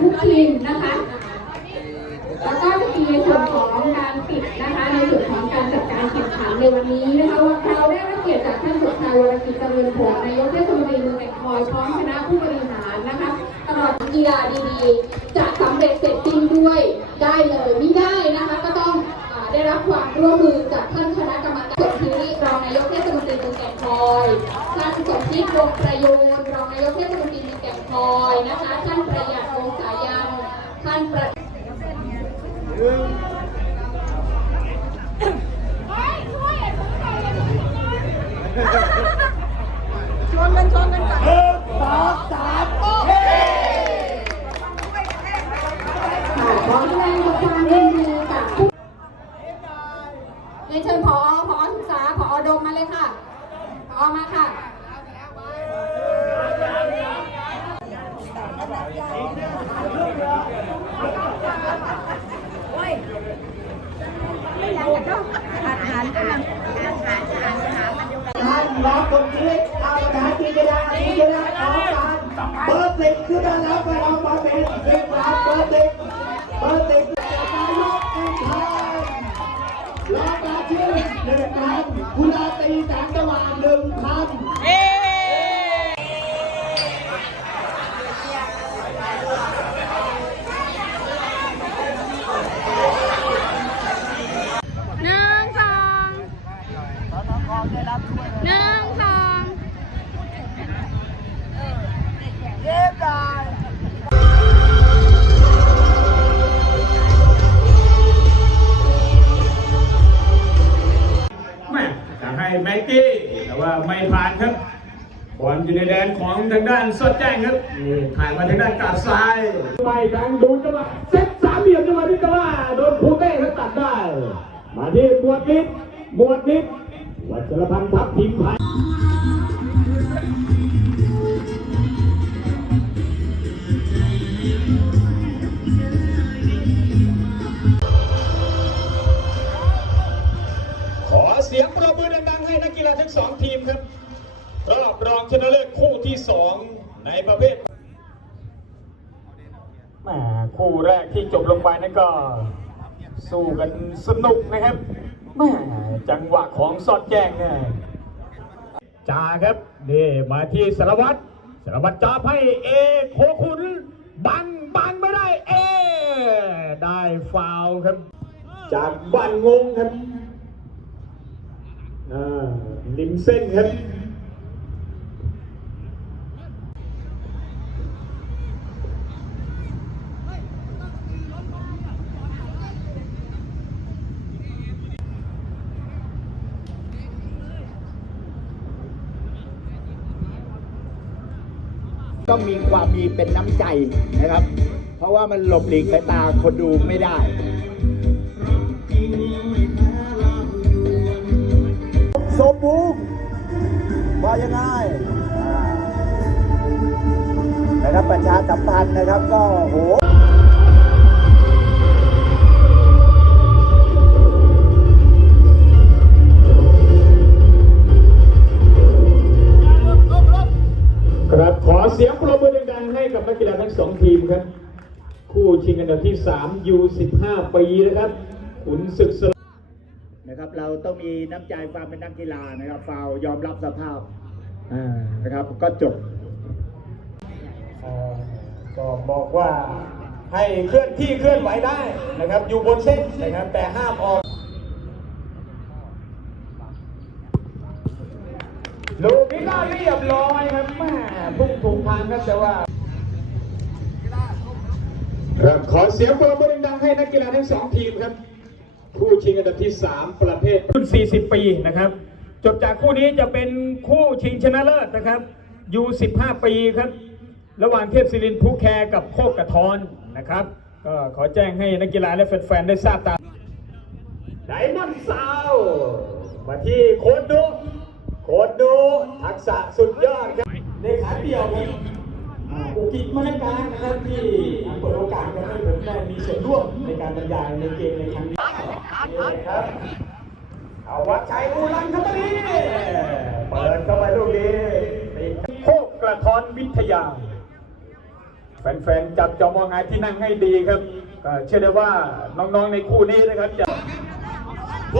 ทุกทีมนะคะ แล้วก็จะมีในส่วนของการปิดนะคะ ในส่วนของการจัดการแข่งขันในวันนี้นะคะว่าเราได้รับเกียรติจากท่านสุชายวรกิจเจริญผลนายกเทศมนตรีเมืองแก่งคอยพร้อมคณะผู้บริหารนะคะตลอดกีฬาดีๆ จะสำเร็จเสร็จสิ้นด้วยได้เลยไม่ได้นะคะ ได้รับความร่วมมือจากท่านคณะกรรมการสนธิรองนายกเทศมนตรีเมืองแก่งคอยท่านสมคิดวงประยูนรองนายกเทศมนตรีเมืองแก่งคอยนะคะ ท่านประหยัดวงสายันท่านประ ชวนกันชวนกันก่อน หนึ่งสองสามเฮ้ ค่ะขอแสดงความยินดีกับผู้เรียนเชิญพอพอศึกษาพอดมมาเลยค่ะพอมาค่ะไม่อยากจะต้องอาหารกำลังอาหารอาหารอาหารมันอยู่ท่านน้องคนนี้เอาประธานกีฬาอันนี้กีฬาของการเบอร์สิบขึ้นมาแล้วไปเอามาเป็นเรื่องราวเบอร์สิบเบอร์สิบนายกแห่งชาติรองประธานหนึ่งพัน คุณ ไม่ผ่านครับบอลอยู่ในแดนของทางด้านสดแจ้งครับนี่ผ่านมาทางด้านกาบซ้ายไปทางดูจังหวะเซตสามเหลี่ยมจังหวะนี้จังหวะโดนภูเต้เขาตัดได้ มาที่บวดนิดบวดนิดวัชรพันธ์ทัพทิมไทย ทั้งสองทีมครับรอบรองชนะเลิศคู่ที่สองในประเภทแหมคู่แรกที่จบลงไปนั่นก็สู้กันสนุกนะครับแหมจังหวะของสอดแจ้งเนี่ยจ่าครับนี่มาที่สารวัตรสารวัตรจ่าให้เอโคขุนบังบังไม่ได้เอ ได้ฟาวล์ครับ จากบ้านงงครับ อ่าริมเส้นครับต้องมีความมีเป็นน้ำใจนะครับ เพราะว่ามันหลบหลีกสายตาคนดูไม่ได้ สมบูรณ์ว่ายังไงนะครับประชาสัมพันธ์นะครับก็โหครับขอเสียงปรบมือดังๆให้กับนักกีฬาทั้งสองทีมครับ คู่ชิงอันดับที่ 3 U15 ปีนะครับขุนศึกส นะครับ เราต้องมีน้ำใจความเป็นนักกีฬานะครับฟาวยอมรับสภาพอ่านะครับก็จบอ่าก็บอกว่าให้เคลื่อนที่เคลื่อนไหวได้นะครับ อยู่บนเส้นนะครับแต่ห้ามออกลูกนี้ก็เรียบร้อยครับแม่พุ่งถูกทางครับแต่ว่าครับขอเสียงปรบมือดังๆให้นักกีฬาทั้งสองทีมครับ คู่ชิงอันดับที่ 3 ประเภทรุ่น 40 ปีนะครับ จบจากคู่นี้จะเป็นคู่ชิงชนะเลิศนะครับอยู่15 ปีครับ ระหว่างเทพศิรินทร์ภูแคกับโคกกระทอนนะครับ ก็ขอแจ้งให้นักกีฬาและแฟนๆได้ทราบตามไดมอนด์ซาวมาที่โคดดูโคดดูทักษะสุดยอดครับในขาเดียวครับอ่าอุกิจมนการนะครับที่เปิดโอกาสให้ผมได้มี ส่วนร่วมในการบรรยายในเกมในครั้งนี้นะครับเอาวัดชัยอูรันครับตอนนี้เปิดเข้าไปลูกนี้โคกกระทอนวิทยา แฟนๆจับจอมองหาที่นั่งให้ดีครับเชื่อได้ว่าน้องๆในคู่นี้นะครับจะเว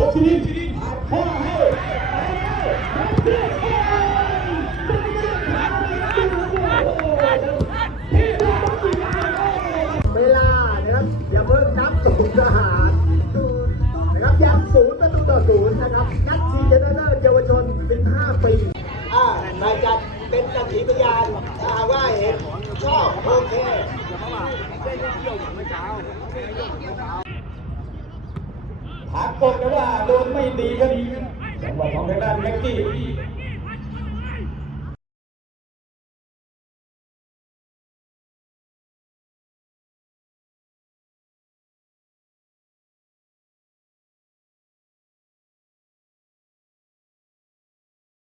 ศูนย์นะครับนัดชิงชนะเลิศเยาวชน 15 ปี อ่านายจัดเป็นสักขีพยานถ้าหากว่าเห็นชอบโอเคถามกดนะว่าโดนไม่ดีครับจังหวะของทางด้านแม็กกี้